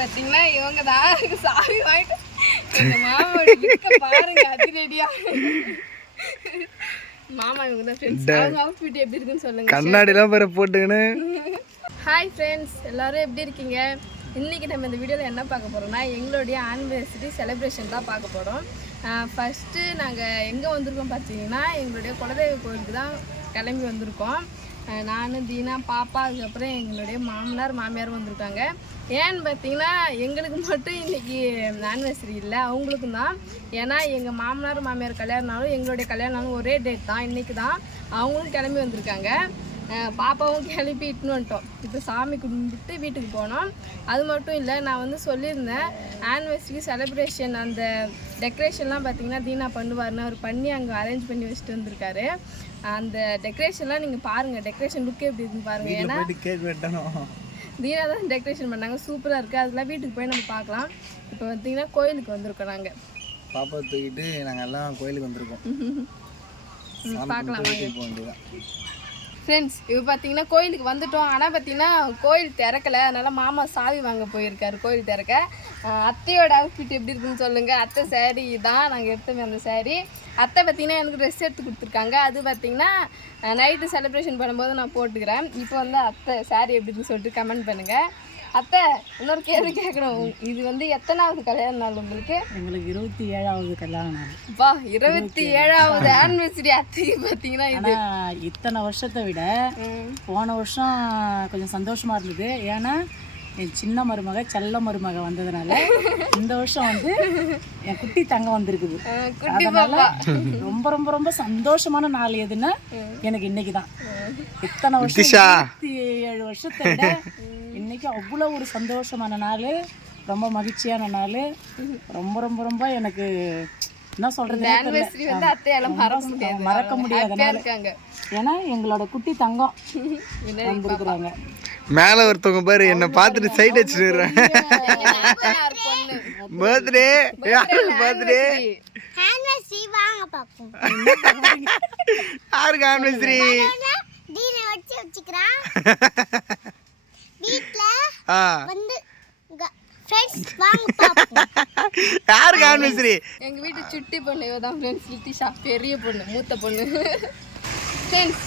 பார்த்தீங்கன்னா இவங்க தான் சாவி வாங்கிட்டு எங்க மாமாவோட பாருங்க அதிரடியா. மாமா இவங்க தான் ஃப்ரெண்ட்ஸ் அவங்க அவுட்ஃபிட் எப்படி இருக்குன்னு சொல்லுங்க கண்ணாடிலாம் வேற போட்டுக்கின்னு. ஹாய் ஃப்ரெண்ட்ஸ் எல்லாரும் எப்படி இருக்கீங்க? இன்றைக்கி நம்ம இந்த வீடியோவில் என்ன பார்க்க போகிறோம்னா எங்களுடைய ஆனிவர்சரி செலிப்ரேஷன் தான் பார்க்க போகிறோம் ஃபஸ்ட்டு நாங்கள் எங்கே வந்திருக்கோம் பார்த்தீங்கன்னா எங்களுடைய குலதெய்வ கோயிலுக்கு தான் கிளம்பி வந்திருக்கோம். நான் தீனா பாப்பா அதுக்கப்புறம் எங்களுடைய மாமனார் மாமியார் வந்திருக்காங்க. ஏன்னு பார்த்தீங்கன்னா எங்களுக்கு மட்டும் இன்றைக்கி ஆனிவர்சரி இல்லை அவங்களுக்கும் தான். ஏன்னா எங்கள் மாமனார் மாமியார் கல்யாணம்னாலும் எங்களுடைய கல்யாணம்னாலும் ஒரே டேட் தான் இன்றைக்கி தான் அவங்களும் கிளம்பி வந்திருக்காங்க. பாப்பாவும் கிளப்பி இட்டுன்னு வந்துட்டோம். இப்போ சாமி கும்பிட்டு வீட்டுக்கு போனோம். அது மட்டும் இல்லை நான் வந்து சொல்லியிருந்தேன் ஆனிவர்சரி செலிப்ரேஷன் அந்த டெக்கரேஷன்லாம் பார்த்தீங்கன்னா தீனா பண்ணுவாருன்னு அவர் பண்ணி அங்கே அரேஞ்ச் பண்ணி வச்சுட்டு வந்திருக்காரு. அந்த டெக்கரேஷன்லாம் நீங்கள் பாருங்கள் டெக்கரேஷன் லுக்கே எப்படி இருக்குன்னு பாருங்கள் ஏன்னா தீனா தான் டெக்கரேஷன் பண்ணாங்க. சூப்பராக இருக்குது அதெல்லாம் வீட்டுக்கு போய் நம்ம பார்க்கலாம். இப்போ பார்த்தீங்கன்னா கோயிலுக்கு வந்திருக்கோம் நாங்கள் பாப்பா தூக்கிட்டு நாங்கள் எல்லாம் கோயிலுக்கு வந்திருக்கோம். பார்க்கலாம் ஃப்ரெண்ட்ஸ் இப்போ பார்த்தீங்கன்னா கோயிலுக்கு வந்துட்டோம். ஆனால் பார்த்தீங்கன்னா கோயில் திறக்கல. அதனால் மாமா சாவி வாங்க போயிருக்காரு கோயில் திறக்க. அத்தையோட அவுட்ஃபிட் எப்படி இருக்குன்னு சொல்லுங்கள் அத்தை சேரீ தான். நாங்கள் எடுத்தோமே அந்த சேரீ அத்தை பார்த்தீங்கன்னா எனக்கு ட்ரெஸ் எடுத்து கொடுத்துருக்காங்க. அது பார்த்தீங்கன்னா நைட்டு செலிப்ரேஷன் பண்ணும்போது நான் போட்டுக்கிறேன். இப்போ வந்து அத்தை saree எப்படி இருக்குன்னு சொல்லிட்டு கமெண்ட் பண்ணுங்கள் அத்தை இன்னொரு கேள்வி கேட்கணும். இது வந்து எத்தனாவது கல்யாண நாள் உங்களுக்கு? எங்களுக்கு இருபத்தி ஏழாவது கல்யாணம் நாள். வா இருபத்தி ஏழாவது ஆனிவர்சரி அத்தைக்கு பார்த்தீங்கன்னா இது? இத்தனை வருஷத்தை விட. போன வருஷம் கொஞ்சம் சந்தோஷமா இருந்தது. ஏன்னா என் சின்ன மருமக செல்ல மருமக வந்ததுனால இந்த வருஷம் வந்து என் குட்டி தங்கம் வந்திருக்குது. அதனால ரொம்ப ரொம்ப ரொம்ப சந்தோஷமான நாள் எதுன்னா எனக்கு இன்னைக்கு தான் இத்தனை வருஷம் இருபத்தி ஏழு வருஷத்தை விட இன்னைக்கு அவ்வளோ ஒரு சந்தோஷமான நாள். ரொம்ப மகிழ்ச்சியான நாள். ரொம்ப ரொம்ப ரொம்ப எனக்கு என்ன சொல்றது ஆனிவர்சரி வந்து அத்தையால மறக்க முடியாது. நாள். ஏன்னா எங்களோட குட்டி தங்கம் வந்திருக்கிறாங்க. மேலே ஒருத்தவங்க பாரு என்னை பார்த்துட்டு சைட் பொண்ணு? பர்த்டே பர்த்டே யாருக்கு வச்சு வச்சுக்கிறான். வீட்ல ஆ. வந்து யாருக்கு ஆனிவர்சரி எங்க வீட்டு சுட்டி பொண்ணு இவ தான் ஃப்ரெண்ட்ஸ் லித்திஷா பெரிய பொண்ணு மூத்த பொண்ணு. ஃப்ரெண்ட்ஸ்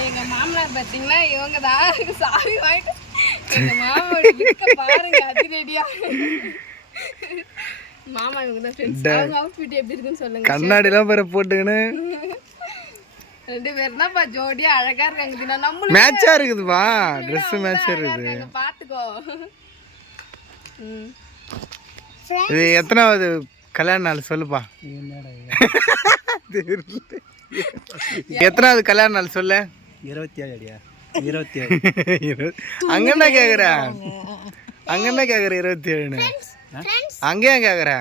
எங்க மாமனார் பார்த்தீங்கன்னா இவங்க தான் சாவி வாங்கிட்டு எங்க மாமாவோட லுக்க பாருங்க அதிரடியா. மாமா இவங்க தான் ஃப்ரெண்ட்ஸ் அவங்க அவுட்ஃபிட் எப்படி இருக்குன்னு சொல்லுங்க கண்ணாடிலாம் வேற போட்டுக்கின்னு. ரெண்டு பேரும் தான்ப்பா ஜோடியா அழகா இருக்காங்க. தினா நம்மளும் மேட்சா இருக்குதுப்பா. ட்ரெஸ் மேட்சா இருக்குது. பாத்துக்கோ. இது எத்தனாவது கல்யாண நாள்? சொல்லுப்பா. எத்தனாவது கல்யாண நாள் சொல்லு. இருபத்தி ஏழு அடியா? இருபத்தி ஏழு அங்க என்ன கேக்குற? அங்க என்ன கேக்குற இருபத்தி ஏழுன்னு அங்கேயும் கேக்குற?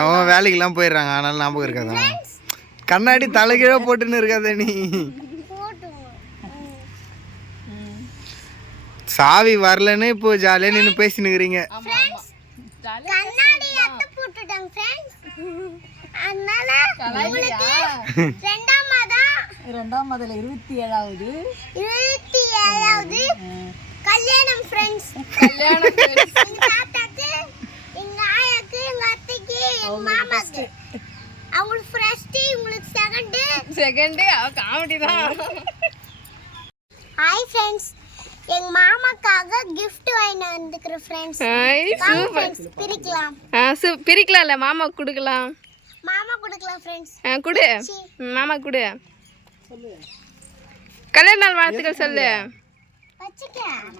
அவன் வேலைக்கெல்லாம் போயிடுறாங்க ஆனாலும் ஞாபகம் இருக்காதா? கண்ணாடி தலைகீழ போட்டுன்னு இருக்காத நீ. சாவி வரலன்னு இப்போ ஜாலியா நின்று பேசினுக்கிறீங்க? ரெண்டாம் மாதம். ரெண்டாம் மதில் இருபத்தி ஏழாவது. இருபத்தி ஏழாவது. கல்யாணம் ஃப்ரெண்ட்ஸ் கல்யாணம் எங்க தாத்தாக்கு எங்க ஆயாக்கு எங்க அத்தைக்கு எங்க மாமாக்கு. அவங்களுக்கு ஃபர்ஸ்ட் உங்களுக்கு செகண்ட் செகண்ட் அவ காமெடி தான். ஹாய் ஃப்ரெண்ட்ஸ் எங்க மாமாக்காக gift வாங்கிட்டு வந்துக்கிற ஃப்ரெண்ட்ஸ் வாங்க ஃப்ரெண்ட்ஸ் பிரிக்கலாம். ஆ, சு- பிரிக்கலாம்ல? மாமா கொடுக்கலாம். மாமா கொடுக்கலாம் ஃப்ரெண்ட்ஸ் ஆ, குடு. மாமா குடு. கல்யாண நாள் வாழ்த்துக்கள் சொல்லு.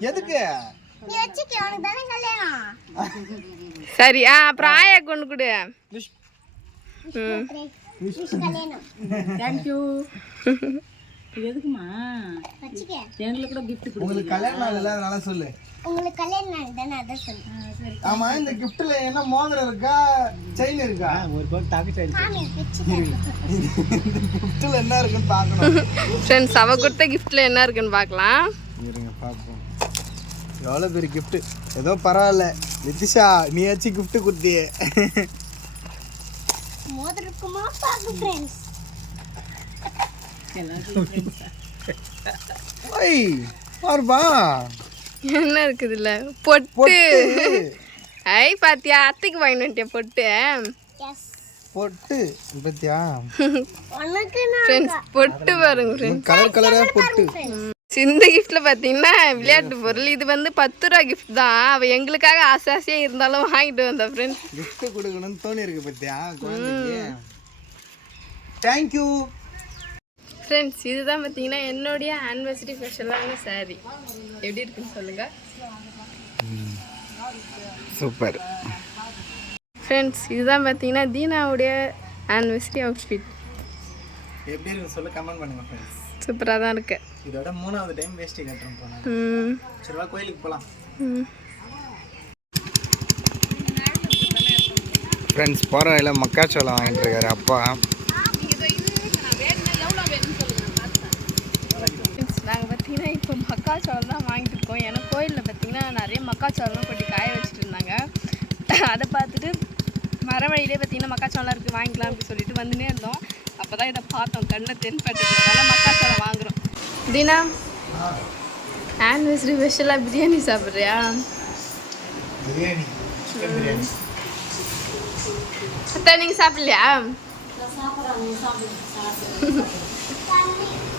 எதுக்கு? நீ வச்சுக்க உனக்கு தானே கல்யாணம். சரி ஆ அப்புறம் ஆயாக்கு ஒன்று கொடு. தேங்க்யூ எதுக்குமா? எங்களுக்கு கூட gift கொடு உங்களுக்கு கல்யாண நாள் இல்ல அதனால சொல்லு. உங்களுக்கு கல்யாணம் நாள் தானே அதான் சொல்லு ஆமா இந்த கிஃப்ட்ல என்ன மோதிரம் இருக்கா செயின் இருக்கா? ஒரு பவுன் கிஃப்ட்ல என்ன இருக்குன்னு பார்க்கணும். ஃப்ரெண்ட்ஸ் அவ கொடுத்த கிஃப்ட்ல என்ன இருக்குன்னு பார்க்கலாம். பார்ப்போம். எவ்வளோ பெரிய gift? ஏதோ பரவாயில்ல. நிதிஷா நீயாச்சும் gift கொடுத்தியே. ஐய் பாருப்பா. என்ன இருக்குதுல்ல? பொட்டு. ஐ பாத்தியா? அத்தைக்கு வாங்கிட்டு பொட்டு? எஸ் பொட்டு பத்தியா? பொட்டு பாருங்க கலர் கலரா பொட்டு. இந்த கிஃப்ட்ல பாத்தீங்கன்னா விளையாட்டு பொருள். இது வந்து பத்து ரூபா கிஃப்ட் தான். அவ எங்களுக்காக ஆசை ஆசையா இருந்தாலும் வாங்கிட்டு வந்தா ஃப்ரெண்ட்ஸ் gift கொடுக்கணும்னு தோணி இருக்கு குழந்தைக்கு. தேங்க்யூ ஃப்ரெண்ட்ஸ் இதுதான் பார்த்தீங்கன்னா என்னுடைய ஆனிவர்சரி ஸ்பெஷலான saree. எப்படி இருக்குன்னு சொல்லுங்க? சூப்பர் ஃப்ரெண்ட்ஸ் இதுதான் பார்த்தீங்கன்னா தீனாவுடைய ஆனிவர்சரி அவுட்ஃபிட் எப்படி இருக்குன்னு சொல்லி கமெண்ட் பண்ணுங்க ஃப்ரெண்ட்ஸ் சூப்பராக தான் இருக்கு. இதோட மூணாவது டைம் வேஸ்ட் கட்டுறோம் போனா ம். சரி வா கோயிலுக்கு போகலாம் ஃப்ரெண்ட்ஸ் போகிற வழியில் மக்காச்சோளம் வாங்கிட்டு இருக்காரு அப்பா நாங்கள் பார்த்தீங்கன்னா இப்போ மக்காச்சோளம் தான் வாங்கிட்டு இருக்கோம். ஏன்னா கோயிலில் பார்த்தீங்கன்னா நிறைய மக்காச்சோளம் கொட்டி காய வச்சுட்டு இருந்தாங்க. அதை பார்த்துட்டு மர வழியிலே பார்த்தீங்கன்னா மக்காச்சோளம் இருக்குது வாங்கிக்கலாம் அப்படின்னு சொல்லிட்டு வந்துனே இருந்தோம். அப்போ தான் இதை பார்த்தோம். கண்ணில் தென்பட்டதுனால மக்காச்சோளம் வாங்குறோம். தீனா ஆனிவர்சரி ஸ்பெஷலாக பிரியாணி சாப்பிட்றியா? பிரியாணி சிக்கன் பிரியாணி. அத்தா நீங்கள் சாப்பிட்லையா?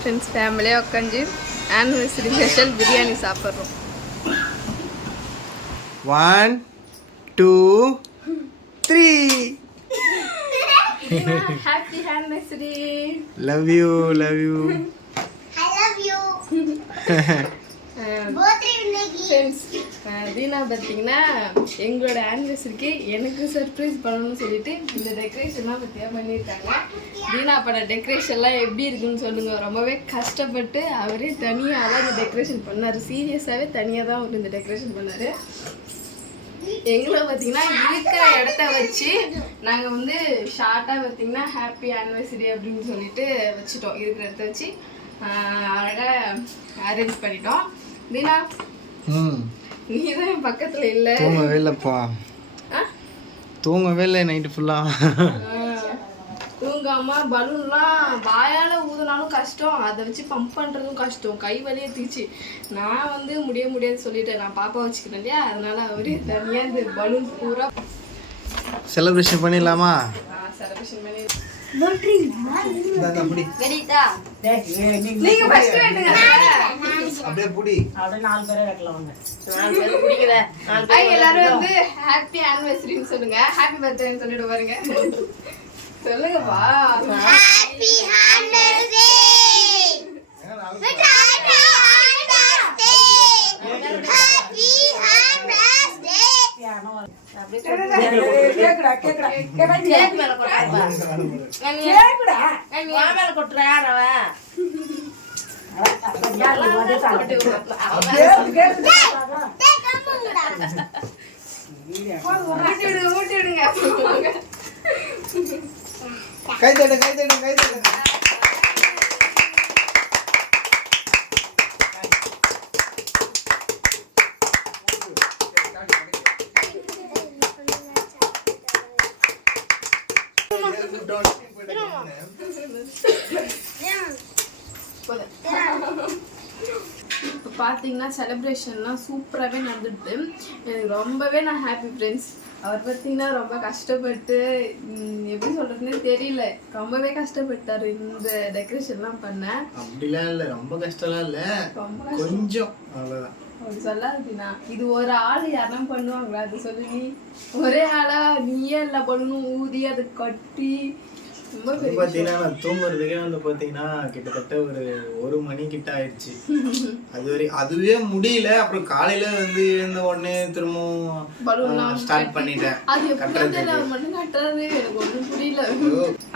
ஃப்ரெண்ட்ஸ் ஃபேமிலியாக உட்காந்து ஆனிவர்சரி ஸ்பெஷல் பிரியாணி சாப்பிட்றோம். One two three happy anniversary love you love you I love you Deena பார்த்தீங்கன்னா எங்களோட ஆனிவர்சரிக்கு எனக்கு சர்ப்ரைஸ் பண்ணணும்னு சொல்லிட்டு இந்த டெக்கரேஷன்லாம் பற்றியாக பண்ணியிருக்காங்க தீனா பண்ண டெக்கரேஷன்லாம் எப்படி இருக்குன்னு சொல்லுங்க. ரொம்பவே கஷ்டப்பட்டு அவரே தனியாக தான் இந்த டெக்கரேஷன் பண்ணார். சீரியஸாகவே தனியாக தான் அவர் இந்த டெக்கரேஷன் பண்ணார். எங்களை பார்த்தீங்கன்னா இருக்கிற இடத்த வச்சு நாங்கள் வந்து ஷார்ட்டாக பார்த்தீங்கன்னா ஹாப்பி ஆனிவர்சரி அப்படின்னு சொல்லிட்டு வச்சுட்டோம். இருக்கிற இடத்த வச்சு அழகாக அரேஞ்ச் பண்ணிட்டோம். தீனா ம். நீ தான் என் பக்கத்தில் இல்லை. தூங்கவே இல்லைப்பா. தூங்கவே இல்லை நைட்டு ஃபுல்லாக தூங்காம பலூன்லாம் வாயால் ஊதுனாலும் கஷ்டம். அதை வச்சு பம்ப் பண்ணுறதும் கஷ்டம். கை வலியே தீச்சு நான் வந்து முடிய முடியாது சொல்லிட்டேன். நான் பாப்பா வச்சுக்கிறேன் இல்லையா? அதனால அவரே தனியாக இந்த பலூன் பூரா செலிப்ரேஷன் பண்ணிடலாமா? செலிப்ரேஷன் பண்ணி அப்படியே புடி. அப்படியே நாலு பேரை ஐ, எல்லாரும் வந்து ஹாப்பி ஆனிவர்சரின்னு சொல்லுங்க. ஹாப்பி பர்த்டேன்னு சொல்லிட்டு பாருங்க சொல்லுங்கப்பா happy anniversary with happy anniversary கை தட்டு கை தட்டு கை தட்டு இப்போ பார்த்தீங்கன்னா செலிப்ரேஷன்லாம் சூப்பராகவே நடந்துட்டு எனக்கு ரொம்பவே நான் ஹாப்பி ஃப்ரெண்ட்ஸ் அவர் பார்த்தீங்கன்னா ரொம்ப கஷ்டப்பட்டு எப்படி சொல்கிறதுனே தெரியல. ரொம்பவே கஷ்டப்பட்டார் இந்த டெக்கரேஷன்லாம் பண்ண. அப்படிலாம் இல்லை ரொம்ப கஷ்டம்லாம் இல்லை. ரொம்ப கொஞ்சம் அவ்வளோதான் அப்படி இது ஒரு ஆள் யாருன்னா பண்ணுவாங்களா அது சொல்லு ஒரே ஆளா நீயே எல்லா பொண்ணும் ஊதி அதை கட்டி பார்த்தீங்கன்னா நான் தூங்குறதுக்கே வந்து பார்த்தீங்கன்னா கிட்டத்தட்ட ஒரு ஒரு மணி கிட்ட ஆயிடுச்சு. அது வரை அதுவே முடியல. அப்புறம் காலையில வந்து எழுந்த உடனே திரும்பவும் ஸ்டார்ட் பண்ணிட்டேன்.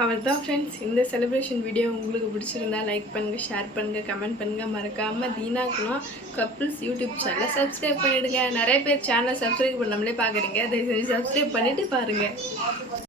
அவர் தான் ஃப்ரெண்ட்ஸ் இந்த செலிப்ரேஷன் வீடியோ உங்களுக்கு பிடிச்சிருந்தா லைக் பண்ணுங்க ஷேர் பண்ணுங்க கமெண்ட் பண்ணுங்க. மறக்காம தீனாக்குனா கப்பிள்ஸ் யூடியூப் சேனலை சப்ஸ்கிரைப் பண்ணிடுங்க. நிறைய பேர் சேனலை சப்ஸ்கிரைப் பண்ணாமலே பார்க்குறீங்க தயவு செஞ்சு சப்ஸ்கிரைப் பண்ணிட்டு பாருங்க.